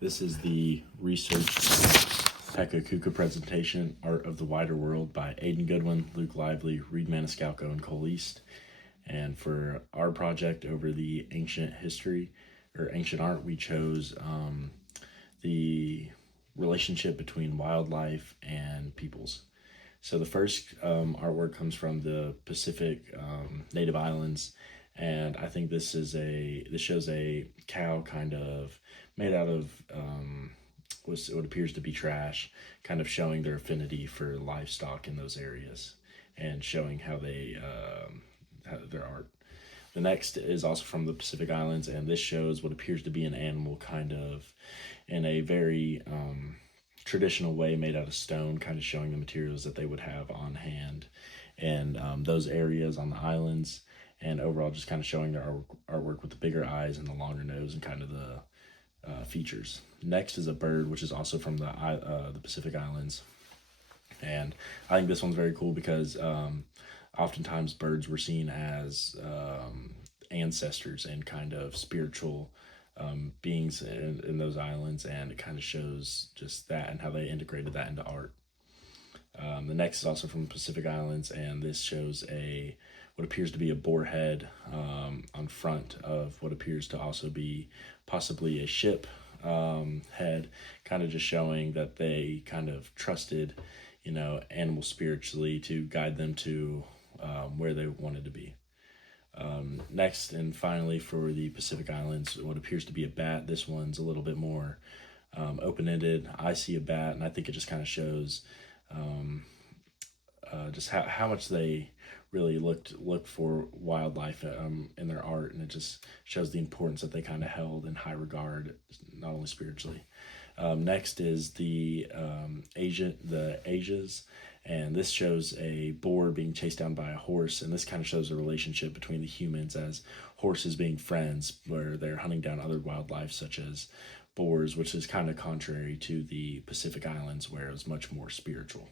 This is the research Pecka Kucha presentation, Art of the Wider World by Aidan Goodwin, Luke Lively, Reed Maniscalco, and Cole East. And for our project over the ancient history or ancient art, we chose the relationship between wildlife and peoples. So the first artwork comes from the Pacific native islands, and I think this shows a cow kind of made out of what appears to be trash, kind of showing their affinity for livestock in those areas, and showing how their art. The next is also from the Pacific Islands, and this shows what appears to be an animal kind of in a very traditional way made out of stone, kind of showing the materials that they would have on hand and those areas on the islands, and overall just kind of showing their artwork with the bigger eyes and the longer nose and kind of the features. Next is a bird, which is also from the Pacific Islands, and I think this one's very cool because oftentimes birds were seen as ancestors and kind of spiritual beings in those islands, and it kind of shows just that and how they integrated that into art. The next is also from the Pacific Islands, and this shows what appears to be a boar head on front of what appears to also be possibly a ship head, kind of just showing that they kind of trusted, animals spiritually to guide them to where they wanted to be. Next and finally for the Pacific Islands, what appears to be a bat. This one's a little bit more open-ended. I see a bat, and I think it just kind of shows just how much they really look for wildlife in their art, and it just shows the importance that they kind of held in high regard, not only spiritually. Next is the Asias, and this shows a boar being chased down by a horse, and this kind of shows a relationship between the humans as horses being friends, where they're hunting down other wildlife such as boars, which is kind of contrary to the Pacific Islands where it was much more spiritual.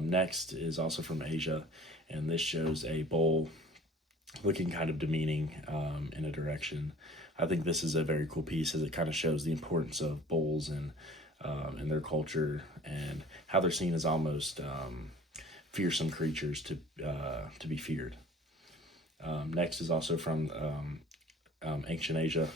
Next is also from Asia, and this shows a bull looking kind of demeaning in a direction. I think this is a very cool piece as it kind of shows the importance of bulls and in their culture and how they're seen as almost fearsome creatures to be feared. Next is also from ancient Asia,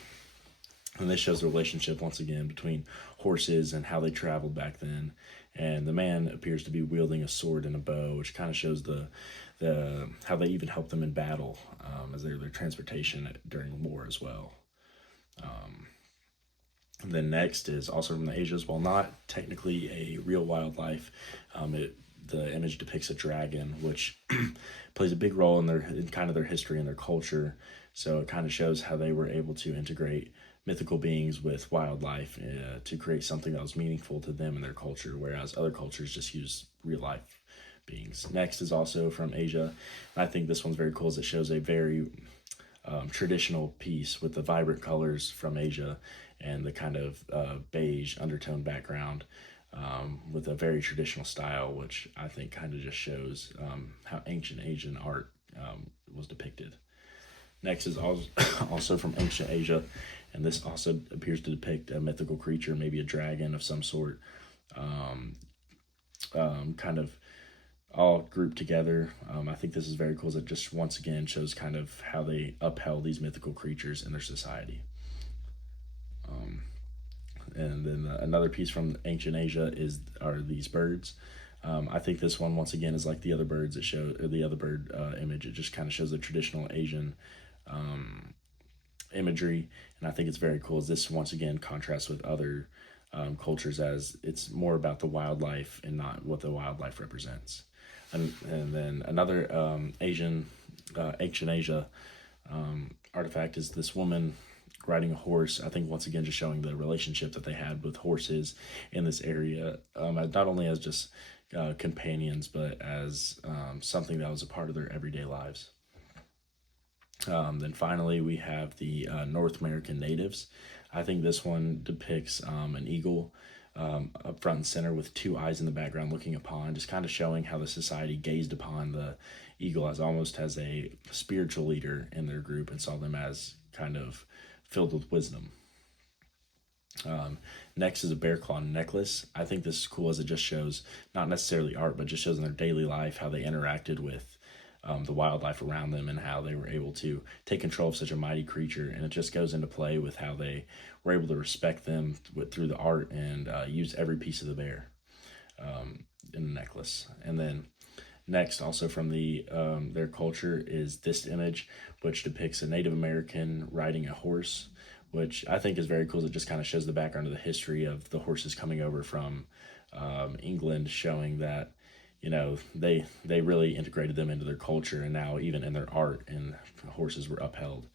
and this shows the relationship once again between horses and how they traveled back then. And the man appears to be wielding a sword and a bow, which kind of shows the how they even helped them in battle as their transportation during war as well. Then next is also from the Asias. While not technically a real wildlife, the image depicts a dragon, which plays a big role in kind of their history and their culture. So it kind of shows how they were able to integrate mythical beings with wildlife to create something that was meaningful to them and their culture, whereas other cultures just use real life beings. Next is also from Asia, and I think this one's very cool as it shows a very traditional piece with the vibrant colors from Asia and the kind of beige undertone background with a very traditional style, which I think kind of just shows how ancient Asian art was depicted. Next is also from ancient Asia, and this also appears to depict a mythical creature, maybe a dragon of some sort, kind of all grouped together. I think this is very cool as it just once again shows kind of how they upheld these mythical creatures in their society. And then another piece from ancient Asia are these birds. I think this one once again is like the other birds the other bird image. It just kind of shows the traditional Asian imagery, and I think it's very cool as this once again contrasts with other cultures as it's more about the wildlife and not what the wildlife represents. And then another ancient Asia artifact is this woman riding a horse. I think once again just showing the relationship that they had with horses in this area, not only as just companions, but as something that was a part of their everyday lives. Then finally we have the North American natives. I think this one depicts an eagle up front and center with two eyes in the background looking upon, just kind of showing how the society gazed upon the eagle as almost as a spiritual leader in their group and saw them as kind of filled with wisdom. Um, Next is a bear claw necklace. I think this is cool as it just shows not necessarily art, but just shows in their daily life how they interacted with the wildlife around them and how they were able to take control of such a mighty creature. And it just goes into play with how they were able to respect them through the art and use every piece of the bear in the necklace. And then next, also from their culture, is this image, which depicts a Native American riding a horse, which I think is very cool. It just kind of shows the background of the history of the horses coming over from England, showing that they really integrated them into their culture, and now even in their art, and horses were upheld.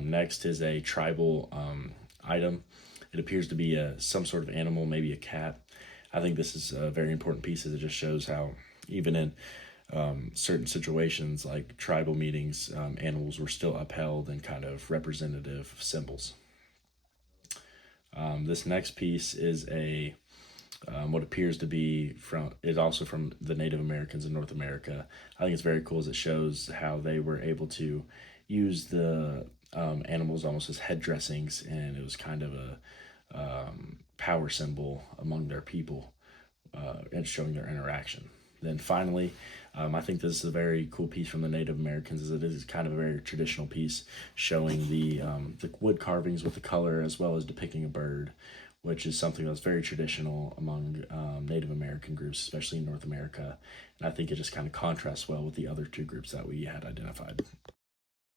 Next is a tribal item. It appears to be some sort of animal, maybe a cat. I think this is a very important piece, as it just shows how even in certain situations like tribal meetings, animals were still upheld and kind of representative symbols. This next piece is a what appears to be also from the Native Americans in North America. I think it's very cool as it shows how they were able to use the animals almost as head dressings, and it was kind of a power symbol among their people, and showing their interaction. Then finally, I think this is a very cool piece from the Native Americans, as it is kind of a very traditional piece showing the wood carvings with the color, as well as depicting a bird, which is something that's very traditional among Native American groups, especially in North America. And I think it just kind of contrasts well with the other two groups that we had identified.